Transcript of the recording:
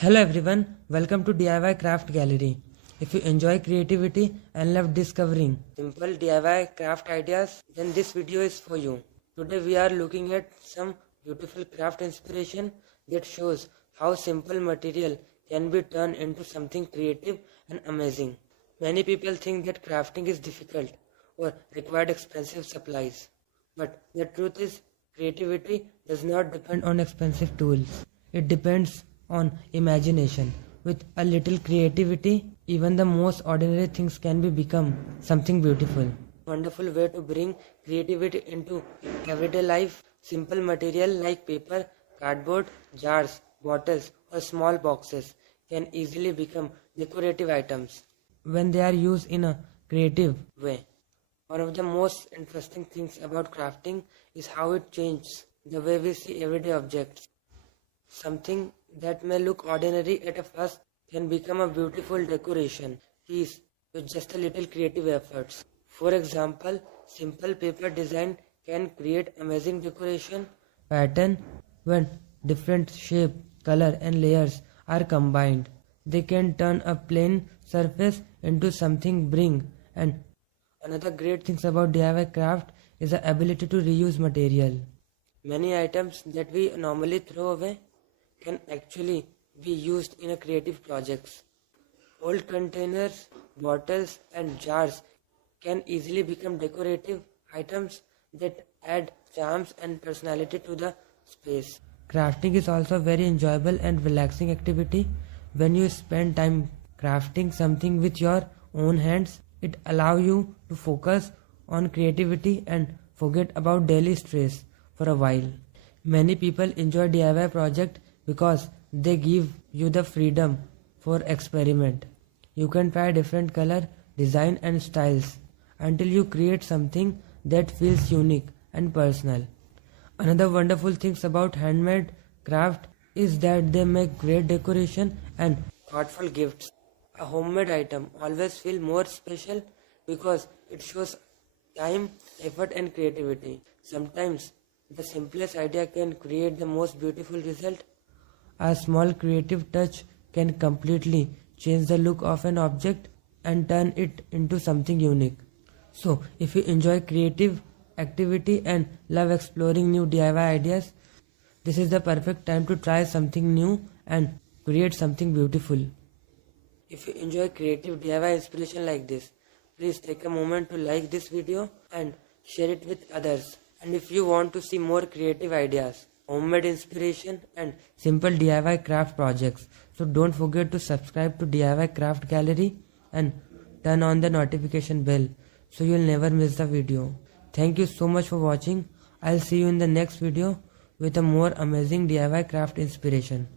Hello everyone, welcome to DIY Craft Gallery. If you enjoy creativity and love discovering simple DIY craft ideas, then this video is for you. Today we are looking at some beautiful craft inspiration that shows how simple material can be turned into something creative and amazing. Many people think that crafting is difficult or required expensive supplies. But the truth is, creativity does not depend on expensive tools. It depends on imagination. With a little creativity, even the most ordinary things can become something beautiful. Wonderful way to bring creativity into everyday life. Simple material like paper, cardboard, jars, bottles, or small boxes can easily become decorative items when they are used in a creative way. One of the most interesting things about crafting is how it changes the way we see everyday objects. Something that may look ordinary at a first can become a beautiful decoration piece with just a little creative efforts. For example, simple paper design can create amazing decoration pattern when different shape, color and layers are combined. They can turn a plain surface into something bring. And another great thing about DIY craft is the ability to reuse material. Many items that we normally throw away can actually be used in a creative projects. Old containers, bottles and jars can easily become decorative items that add charms and personality to the space. Crafting is also a very enjoyable and relaxing activity. When you spend time crafting something with your own hands, it allows you to focus on creativity and forget about daily stress for a while. Many people enjoy DIY projects because they give you the freedom for experiment. You can try different color, design and styles until you create something that feels unique and personal. Another wonderful thing about handmade craft is that they make great decoration and thoughtful gifts. A homemade item always feels more special because it shows time, effort and creativity. Sometimes the simplest idea can create the most beautiful result. A small creative touch can completely change the look of an object and turn it into something unique. So, if you enjoy creative activity and love exploring new DIY ideas, this is the perfect time to try something new and create something beautiful. If you enjoy creative DIY inspiration like this, please take a moment to like this video and share it with others. And if you want to see more creative ideas, homemade inspiration and simple DIY craft projects, so don't forget to subscribe to DIY Craft Gallery and turn on the notification bell so you'll never miss the video. Thank you so much for watching. I'll see you in the next video with a more amazing DIY craft inspiration.